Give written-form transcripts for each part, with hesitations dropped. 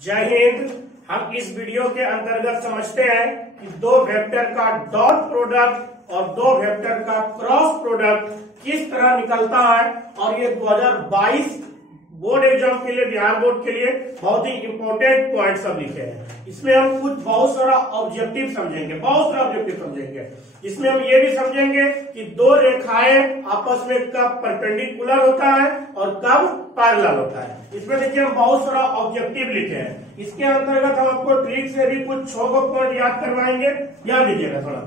जय हिंद। हम इस वीडियो के अंतर्गत समझते हैं कि दो वेक्टर का डॉट प्रोडक्ट और दो वेक्टर का क्रॉस प्रोडक्ट किस तरह निकलता है, और ये 2022 बोर्ड एग्जाम के लिए, बिहार बोर्ड के लिए बहुत ही इंपॉर्टेंट पॉइंट सब लिखे हैं। इसमें हम बहुत सारा ऑब्जेक्टिव समझेंगे। इसमें हम ये भी समझेंगे कि दो रेखाएं आपस में कब परपेंडिकुलर होता है और कब पैरेलल होता है। इसमें देखिए हम बहुत सारा ऑब्जेक्टिव लिखे हैं। इसके अंतर्गत हम आपको ट्रिक से भी कुछ 6 पॉइंट याद करवाएंगे। याद लीजिएगा थोड़ा।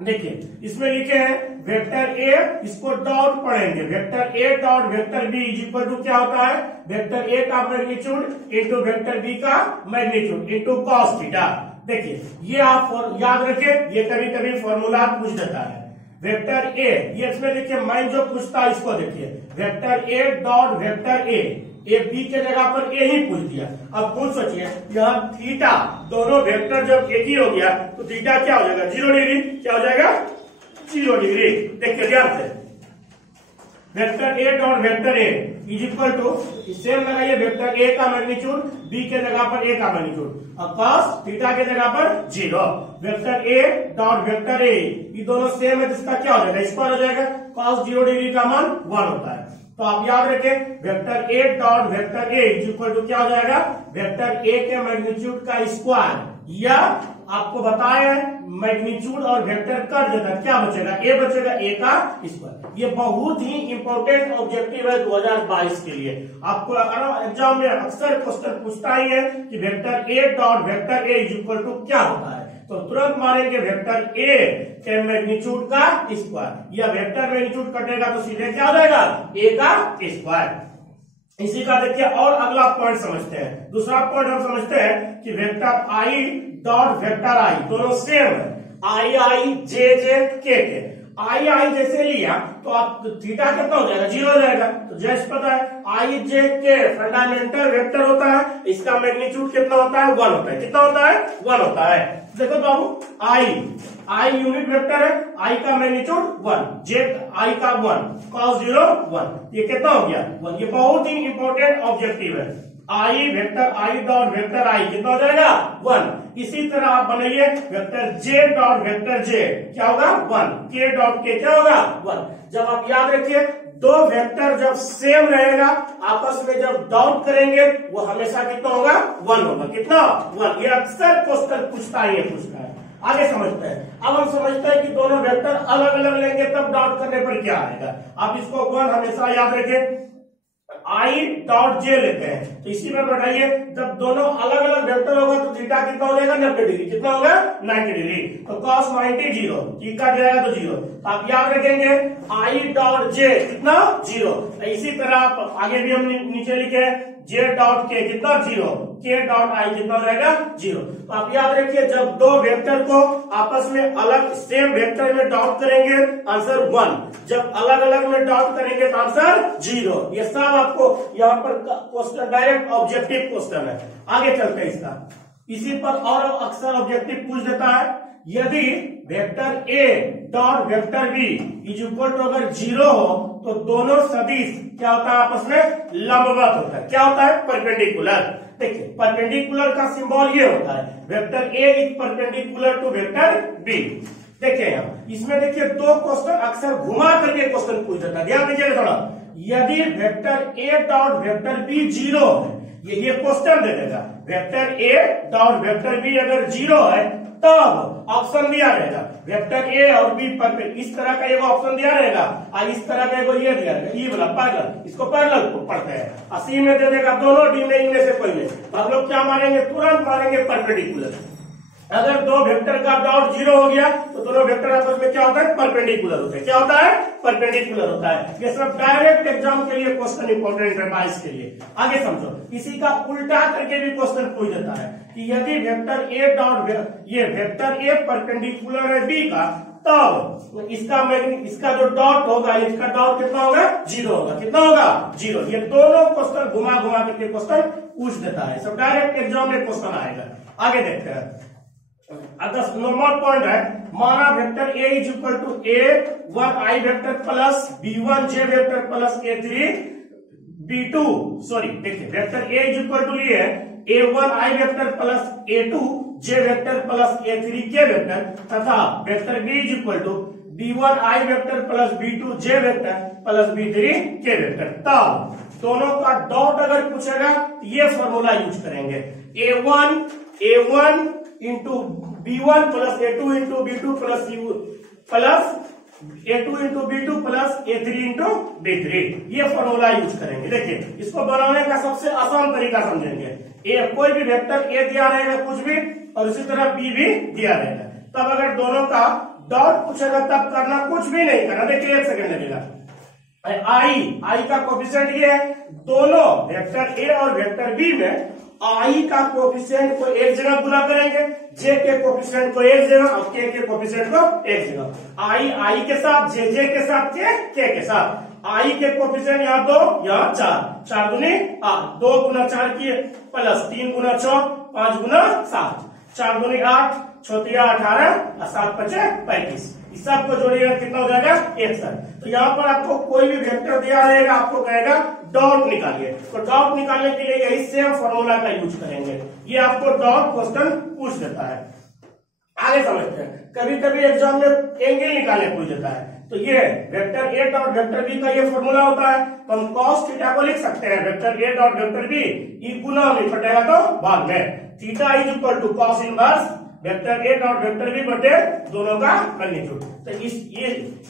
देखिए इसमें लिखे हैं वेक्टर ए, इसको डॉट पढ़ेंगे। Vector A dot vector B is equal to क्या होता है, वेक्टर ए का मैग्नीट्यूड इंटू वेक्टर बी का मैग्नीट्यूड इंटू कॉस थीटा। देखिए ये आप याद रखिए, ये कभी कभी फॉर्मूला पूछ देता है। वेक्टर ए, ये इसमें देखिए मैं जो पूछता है इसको देखिए, vector A dot vector A B के जगह पर ए ही पूछ दिया। अब खुद सोचिए यहाँ थीटा, दोनों वेक्टर जब एक ही हो गया तो थीटा क्या हो जाएगा, 0 डिग्री। क्या हो जाएगा, 0 डिग्री। देखिए ध्यान से, vector A dot vector A is equal to, same लगाइए, वेक्टर ए का मैग्नीट्यूड बी के जगह पर ए का मैग्नीट्यूड और कॉस थीटा के जगह पर 0। वेक्टर ए डॉट वेक्टर ए, ये दोनों सेम है, जिसका क्या हो जाएगा, स्क्वायर हो जाएगा। कॉस 0 डिग्री का मान 1 होता है। तो आप याद रखें vector A dot vector A is equal to क्या हो जाएगा, वेक्टर ए के मैग्नीट्यूड का स्क्वायर, या आपको बताया मैग्नीट्यूड और वेक्टर कर देता, क्या बचेगा, ए बचेगा, ए का स्क्वायर। ये बहुत ही इंपॉर्टेंट ऑब्जेक्टिव है 2022 के लिए। आपको अगर एग्जाम में अक्सर क्वेश्चन पूछता ही है कि vector A dot vector A is equal to क्या होता है, तो तुरंत मारेंगे वेक्टर ए के मैग्नीट्यूड का स्क्वायर, या वेक्टर मैग्नीट्यूड कटेगा तो सीधे क्या हो जाएगा, ए का स्क्वायर। इसी का देखिए और अगला पॉइंट समझते हैं। दूसरा पॉइंट हम समझते हैं कि वेक्टर आई डॉट वेक्टर आई, दोनों सेम है, आई जे के। आई जैसे लिया तो आप थीटा कितना हो जाएगा, 0 हो जाएगा। तो जैसे पता है आई जे के फंडामेंटल वेक्टर होता है, इसका मैग्नीट्यूड कितना होता है, 1 होता है। कितना होता है, 1 होता है। देखो बाबू, आई यूनिट वेक्टर है, आई का मैग्नीट्यूड 1, जे आई का 1, कॉस 0 1, ये कितना हो गया, 1। ये बहुत ही इंपॉर्टेंट ऑब्जेक्टिव है। आई वेक्टर आई डॉट वेक्टर आई कितना हो जाएगा, 1। इसी तरह आप बनाइए वेक्टर जे डॉट वेक्टर जे, क्या होगा, 1। के डॉट के क्या होगा, 1। जब आप याद रखिए दो वेक्टर जब सेम रहेगा, आपस में जब डॉट करेंगे वो हमेशा कितना होगा, 1 होगा। कितना, 1। ये अक्सर क्वेश्चन पूछता है। आगे समझते हैं। अब हम समझते हैं कि दोनों वेक्टर अलग अलग लेंगे तब डॉट करने पर क्या आएगा। आप इसको 1 हमेशा याद रखें। आई डॉट जे लेते हैं तो इसी में बढ़ाइए, जब दोनों अलग अलग वेक्टर होगा तो थीटा कितना हो जाएगा, 90 डिग्री। कितना होगा, 90 डिग्री। तो कॉस 90 0, ई कट जाएगा तो 0। तो आप याद रखेंगे आई डॉट जे कितना, 0। इसी तरह आप आगे भी हम नीचे लिखे जे डॉट के कितना, 0। के डॉट आई कितना हो जाएगा, 0। तो आप याद रखिए जब दो वेक्टर को आपस में अलग सेम वेक्टर में डॉट करेंगे आंसर 1, जब अलग अलग में डॉट करेंगे तो आंसर 0। ये सब आपको यहाँ पर क्वेश्चन डायरेक्ट ऑब्जेक्टिव क्वेश्चन है। आगे चलते हैं इसका। इसी पर और अक्सर ऑब्जेक्टिव पूछ देता है, यदि vector A dot vector B is equal to अगर 0 हो तो दोनों सदिश क्या होता है, आपस में लंबवत होता है। क्या होता है, परपेंडिकुलर। देखिए परपेंडिकुलर का सिंबल ये होता है, vector A is perpendicular to vector B. देखिए यहाँ इसमें देखिए दो क्वेश्चन अक्सर घुमा करके क्वेश्चन पूछ देता है, ध्यान दीजिएगा थोड़ा। यदि vector A dot vector B 0 है, ये क्वेश्चन दे देगा, vector A dot vector B अगर 0 है तब ऑप्शन दिया रहेगा वेक्टर ए और बी पर, इस तरह का एगो ऑप्शन दिया रहेगा और इस तरह का एगो ये दिया रहेगा, ये वाला पैरेलल, इसको पैरेलल पढ़ते हैं। सी में दे देगा दोनों, डी में इनमें से कोई नहीं। हम लोग क्या मारेंगे, तुरंत मारेंगे परपेंडिकुलर। अगर दो वेक्टर का डॉट 0 हो गया तो दोनों वेक्टर आपस में क्या होता है, परपेंडिकुलर होता है। क्या होता है, परपेंडिकुलर होता है। ये सब डायरेक्ट एग्जाम के लिए क्वेश्चन इंपॉर्टेंट है 22 के लिए। आगे समझो, इसी का उल्टा करके भी क्वेश्चन पूछ देता है कि यदि वेक्टर ए डॉट, ये वेक्टर ए परपेंडिकुलर है बी का, तब इसका जो डॉट होगा, इसका डॉट कितना होगा, 0 होगा। कितना होगा, 0। ये दोनों क्वेश्चन घुमा घुमा करके क्वेश्चन पूछ देता है, सब डायरेक्ट एग्जाम में क्वेश्चन आएगा। आगे देखते हैं। नंबर पॉइंट है, माना vector A is equal to A1 I vector plus B1 J vector plus A3 B2, sorry देखिए vector A is equal to लिए A1 I vector plus A2 J vector plus A3 K vector तथा vector B is equal to B1 I vector plus B2 J vector plus B3 K vector. तब दोनों का dot अगर पूछेगा तो ये formula use करेंगे, A1 into B1 plus A2 into B2 plus A2 into B2 plus A3 into B3, ये formula use करेंगे। देखिए इसको बनाने का सबसे आसान तरीका समझेंगे। कोई भी वेक्टर A दिया रहेगा कुछ भी, और उसी तरह B भी दिया रहेगा। तब अगर दोनों का डॉट पूछेगा तब करना कुछ भी नहीं करना। देखिए 1 सेकंड लगेगा। आई का कोफिशिएंट ये है, दोनों वेक्टर A और वेक्टर B में आई का कोफिशिएंट को एक जगह गुना करेंगे, जे के कोफिशिएंट को एक जगह और के कोफिशिएंट को एक जगह। आई के साथ, जे के साथ, के के साथ। आई के कोफिशिएंट यहाँ 2 यहाँ 4, 4 दूनी 8, 2 गुना 4 किए प्लस 3 गुना 6, 5 गुना 7, 4 दूनी 8, 6 3 18 और 7 5 35। इस सब को जोड़िएगा कितना हो जाएगा 61। तो यहाँ पर आपको कोई भी वेक्टर दिया रहेगा, आपको कहेगा डॉट निकालिए। तो डॉट निकालने के लिए यही सेम फॉर्मूला का यूज करेंगे। ये आपको डॉट क्वेश्चन पूछ देता है। आगे समझते हैं, कभी कभी एग्जाम में एंगल निकालने पूछ देता है। तो ये vector A dot vector B का ये फॉर्मूला होता है। तो हम कॉस थीटा को लिख सकते हैं, vector A dot vector B ई गुना में कटेगा तो भाग में, theta is equal to cos inverse vector A dot vector B बटे दोनों का मैग्नीट्यूड। तो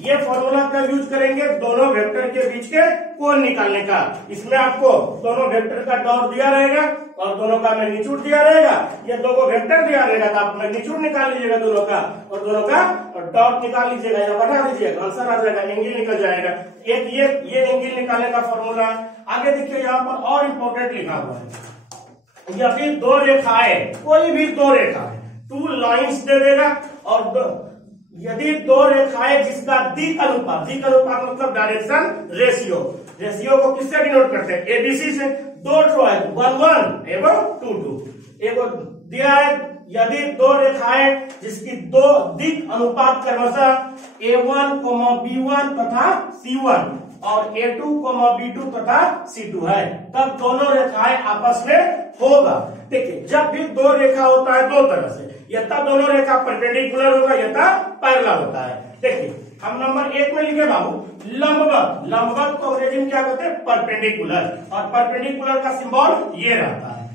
ये फॉर्मूला का यूज करेंगे दोनों वेक्टर के बीच के कोण निकालने का। इसमें आपको दोनों वेक्टर का डॉट दिया रहेगा और दोनों का मैग्नीट्यूड दिया रहेगा। ये दो वेक्टर दिया रहेगा तो आप मैग्नीट्यूड निकाल लीजिएगा दोनों का, और दोनों का डॉट निकाल लीजिएगा या बढ़ा दीजिएगा, आंसर आ जाएगा, एंगल निकल जाएगा। एक ये एंगल निकालने का फॉर्मूला। आगे देखिए यहाँ पर और इम्पोर्टेंट लिखा हुआ है, यदि दो रेखाएं, कोई भी दो रेखा 2 लाइन्स दे देगा, और यदि दो रेखाएं जिसका दिक अनुपात मतलब डायरेक्शन रेशियो को किससे डिनोट करते हैं, एबीसी से। 2 है 1 1 एवं 2 2 एवं दिया है, यदि दो रेखाएं जिसकी दो दिक अनुपात क्रमशः A1, B1 तथा C1 और A2, B2 तथा C2 है, तब दोनों रेखाएं आपस में होगा। देखिए जब भी दो रेखा होता है दो तरह से, या तब दोनों रेखा परपेंडिकुलर होगा या तब पैरेलल होता है। देखिए हम नंबर 1 में लिखे बाबू लंबवत को अंग्रेजी में क्या कहते हैं, परपेंडिकुलर, और परपेंडिकुलर का सिंबल ये रहता है।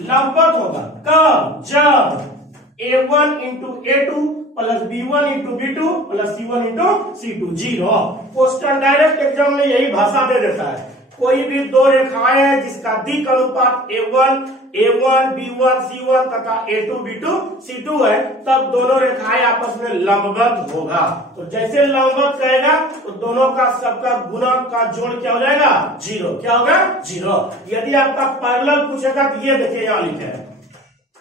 लंबवत होगा कब, जब A1 into A2 plus B1 into B2 plus C1 into C2 0। Question direct exam में यही भाषा दे देता है। कोई भी दो रेखाएं हैं जिसका दिक अनुपात A1 B1 C1 तथा A2 B2 C2 है, तब दोनों रेखाएं आपस में लंबवत होगा। तो जैसे लंबवत कहेगा तो दोनों का सबका गुना का जोड़ क्या हो जाएगा, 0। क्या होगा, 0। यदि आपका पैरेलल पूछेगा तो ये देखिए यहाँ लिखे है,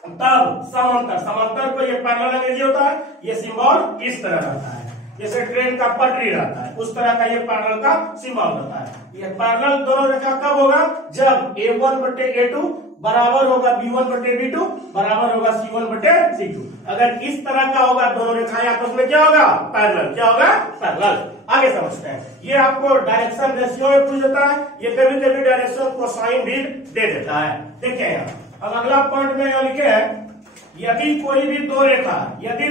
तब समांतर को ये पैरेलल अंग्रेजी होता है। ये सिंबल इस तरह रहता है, जैसे ट्रेन का पटरी रहता है उस तरह का ये पैरेलल का सिंबल रहता है। ये पैरेलल दोनों रेखा कब होगा, जब A1 बटे A2 बराबर होगा B1 बटे B2 बराबर होगा C1 बटे C2। अगर इस तरह का होगा दोनों रेखाएं आपस में क्या होगा, पैरेलल। क्या होगा, पैरेलल। आगे समझते हैं, ये आपको डायरेक्शन रेशियो में पूछ देता है, ये कभी कभी डायरेक्शन कोसाइन भी दे देता है। देखिए यहाँ अब अगला पॉइंट में यह लिखे है, यदि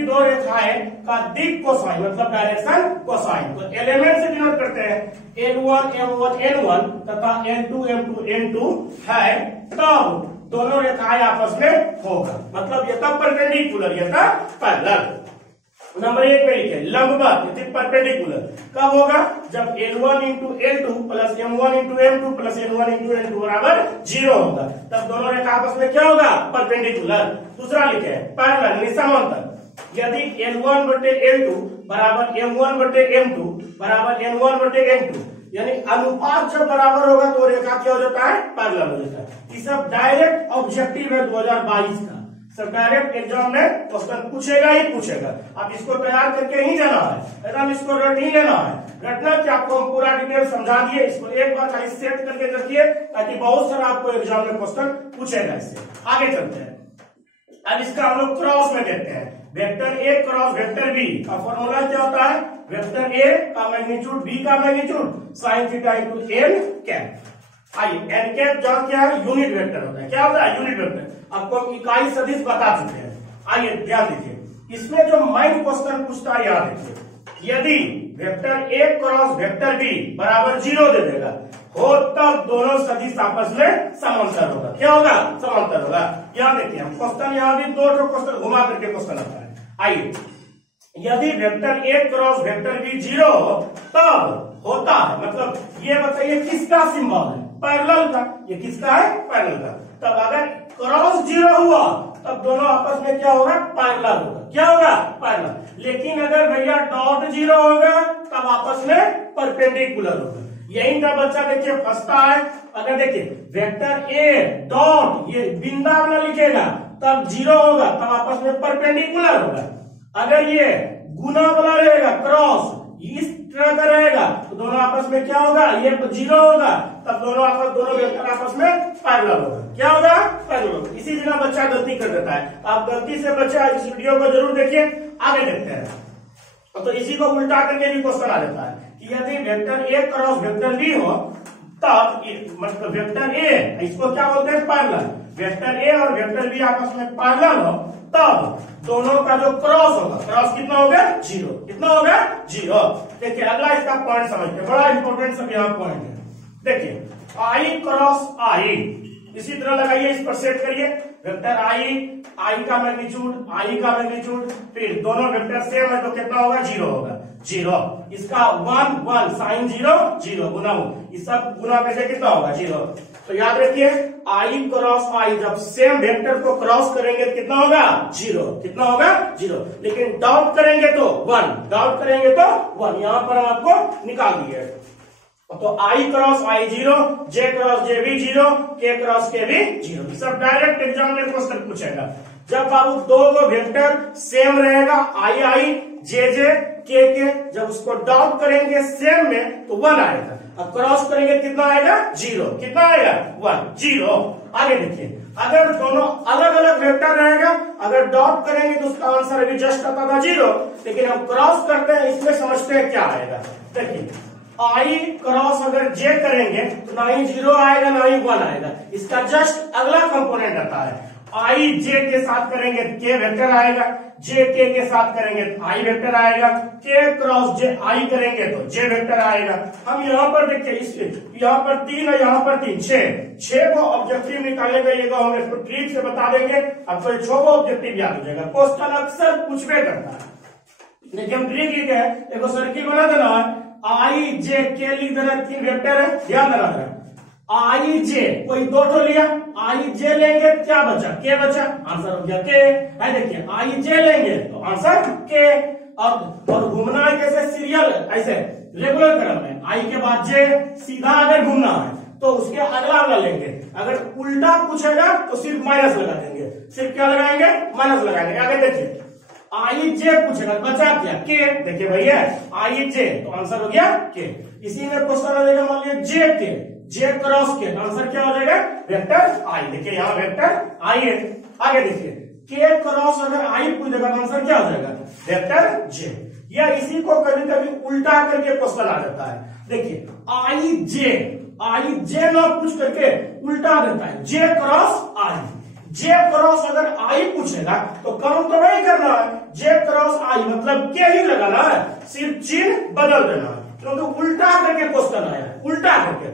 दो रेखाएं का दिक कोसाइन मतलब डायरेक्शन कोसाइन, तो एलिमेंट से डिनोट करते हैं, N1 M1 N1 तथा N2 M2 N2 है, तब दोनों रेखाएं आपस में होगा, मतलब ये तब परपेंडिकुलर ये तब पैरेलल। नंबर 1 में लिखे लंबवत परपेंडिकुलर कब होगा, जब L1 into L2 plus M1 into M2 plus N1 into N2 बराबर 0 होगा, तब दोनों रेखा आपस में क्या होगा, परपेंडिकुलर। दूसरा लिखे पैरेलल समांतर, यदि L1 बटे L2 बराबर M1 बटे M2 बराबर N1 बटे N2, यानी अनुपात जब बराबर होगा तो रेखा क्या हो जाता है, पैरेलल हो जाता है। ये सब डायरेक्ट ऑब्जेक्टिव है 2022 का, सब डायरेक्ट एग्जाम में क्वेश्चन पूछेगा ही पूछेगा। आप इसको तैयार करके ही जाना है, एकदम इसको रट ही लेना है। रटना कि आपको हम पूरा डिटेल समझा दिए, इसको एक बार खाली सेट करके रखिए ताकि बहुत सारा आपको एग्जाम में क्वेश्चन पूछेगा। इससे आगे चलते हैं। अब इसका हम लोग क्रॉस में देखते हैं, vector A cross vector B का फॉर्मूला क्या होता है, वेक्टर ए का मैग्नीट्यूड बी का magnitude sine theta into N cap. आइए एन कैप जहाँ क्या है यूनिट वेक्टर होता है, क्या होता है यूनिट वेक्टर, आपको हम इकाई सदिश बता चुके हैं। आइए ध्यान दीजिए, इसमें जो माइंड क्वेश्चन पूछता है याद रखिए, यदि vector A cross vector B बराबर 0 दे देगा हो तब दोनों सदिश आपस में समांतर होगा। क्या होगा? समांतर होगा। यहाँ देखिए हम क्वेश्चन, यहाँ भी दो क्वेश्चन घुमा करके क्वेश्चन आता है। आइए, यदि vector A cross vector B 0 तब होता है, मतलब ये बताइए किसका सिंबल है? पैरेलल का। ये किसका है? पैरेलल का। तब अगर क्रॉस 0 हुआ तब दोनों आपस में क्या होगा? पैरेलल होगा। क्या होगा? पैरेलल। लेकिन अगर भैया डॉट 0 होगा तब आपस में परपेंडिकुलर होगा। यही का बच्चा देखिए फंसता है। अगर देखिए वेक्टर ए डॉट ये बिंदा वाला लिखेगा तब 0 होगा, तब आपस में परपेंडिकुलर होगा। अगर ये गुना वाला रहेगा क्रॉस इस तरह का रहेगा तो दोनों आपस में क्या होगा? ये 0 होगा, तब दोनों वेक्टर आपस में पैरेलल होगा। क्या होगा? पैरेलल होगा। इसी जगह बच्चा गलती कर देता है। आप गलती से बच्चा इस वीडियो को जरूर देखिए, आगे देखते हैं। तो इसी को उल्टा करके भी क्वेश्चन आ जाता है कि यदि vector A cross vector B हो तब मतलब वेक्टर ए, इसको क्या बोलते हैं? पैरेलल। वेक्टर ए और वेक्टर बी आपस में पैरेलल हो तब दोनों का जो क्रॉस होगा, क्रॉस कितना होगा? 0। कितना होगा? 0। देखिए अगला इसका पॉइंट समझते, बड़ा इंपॉर्टेंट सब यहाँ पॉइंट है। देखिए आई क्रॉस आई, इसी तरह लगाइए, इस पर सेट करिए। वेक्टर आई का मैग्नीट्यूड, फिर दोनों वेक्टर सेम है तो कितना होगा? 0 होगा। 0 इसका 1 साइन 0 गुना इस सब गुना में से कितना होगा? 0। तो याद रखिए आई क्रॉस आई जब सेम वेक्टर को क्रॉस करेंगे तो कितना होगा? 0। कितना होगा? 0। लेकिन डॉट करेंगे तो 1, यहां पर हम आपको निकाल दिए। तो आई क्रॉस आई 0, जे क्रॉस जे भी 0, के क्रॉस के भी 0। सब डायरेक्ट एग्जाम में क्वेश्चन पूछेगा। जब बाबू दो वेक्टर सेम रहेगा आई जे के, जब उसको डॉट करेंगे सेम में तो 1 आएगा, अब क्रॉस करेंगे कितना आएगा? 0। कितना आएगा? 1 0। आगे देखिए, अगर दोनों अलग अलग वेक्टर रहेगा, अगर डॉट करेंगे तो उसका आंसर अभी जस्ट आता था 0, लेकिन हम क्रॉस करते हैं, इसमें समझते हैं क्या आएगा। देखिए आई क्रॉस अगर जे करेंगे तो ना ही 0 आएगा ना ही 1 आएगा, इसका जस्ट अगला कंपोनेंट आता है। आई जे के साथ करेंगे के वेक्टर आएगा, जे के साथ करेंगे तो आई वेक्टर आएगा, के क्रॉस जे आई करेंगे तो जे वेक्टर आएगा। हम यहाँ पर देखिए, यहाँ पर 3 है, यहाँ पर 3, 6 को ऑब्जेक्टिव निकालने का ये हम इसको ट्रिक से बता देंगे, आपको 6 को ऑब्जेक्टिव याद हो जाएगा। क्वेश्चन अक्सर पूछबे करता है। देखिए हम ट्रिक लिखे है, देखो सर्किल बना देना है, आई जे के लिख देना, 3 वेक्टर है, ध्यान देना। आई जे कोई 2 ठो लिया, आई जे लेंगे क्या बचा? के बचा, आंसर हो गया के। है देखिए आई जे लेंगे तो आंसर के। और घूमना है कैसे? सीरियल, ऐसे रेगुलर क्रम में, आई के बाद जे सीधा अगर घूमना है तो उसके अगला वाला लेंगे। अगर उल्टा पूछेगा तो सिर्फ माइनस लगा देंगे, सिर्फ क्या लगाएंगे? माइनस लगाएंगे। आगे देखिए आई जे पूछेगा बचा क्या? के। देखिए भैया आई जे तो आंसर हो गया के। इसी में क्वेश्चन आ जाएगा, मान लीजिए जे के, जे क्रॉस के, आंसर क्या हो जाएगा? वेक्टर आई। देखिए यहाँ वेक्टर आई है। आगे देखिए के क्रॉस अगर आई पूछेगा तो आंसर क्या हो जाएगा? वेक्टर जे। या इसी को कभी कभी उल्टा करके क्वेश्चन आ जाता है। देखिए आई जे ना पूछ करके उल्टा देता है, जे क्रॉस आई। जे क्रॉस अगर आई पूछेगा तो काम तो वही करना है, जे क्रॉस आई मतलब के ही लगाना है, सिर्फ चिन्ह बदल देना है, क्योंकि उल्टा करके क्वेश्चन आया है। उल्टा करके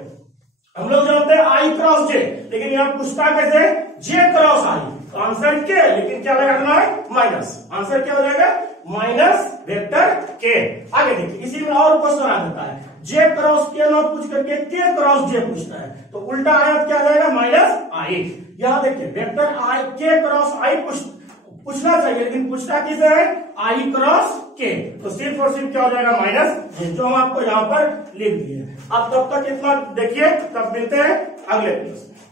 हम लोग जानते हैं आई क्रॉस जे, लेकिन यहाँ पूछता कैसे? जे क्रॉस आई, तो आंसर के, लेकिन क्या लगाना है? माइनस। आंसर क्या हो जाएगा? माइनस वेक्टर के। आगे देखिए इसी में और क्वेश्चन आ जाता है, जे क्रॉस के ना पूछ करके के क्रॉस जे पूछता है, तो उल्टा आया क्या जाएगा? माइनस आई। यहाँ देखिए वेक्टर आई के क्रॉस आई पूछना चाहिए, लेकिन पूछता किसे है? आई क्रॉस के, तो सिर्फ और सिर्फ क्या हो जाएगा? माइनस, जो हम आपको यहाँ पर लिख दिए। अब तब तक इतना देखिए, तब मिलते हैं अगले क्लास में।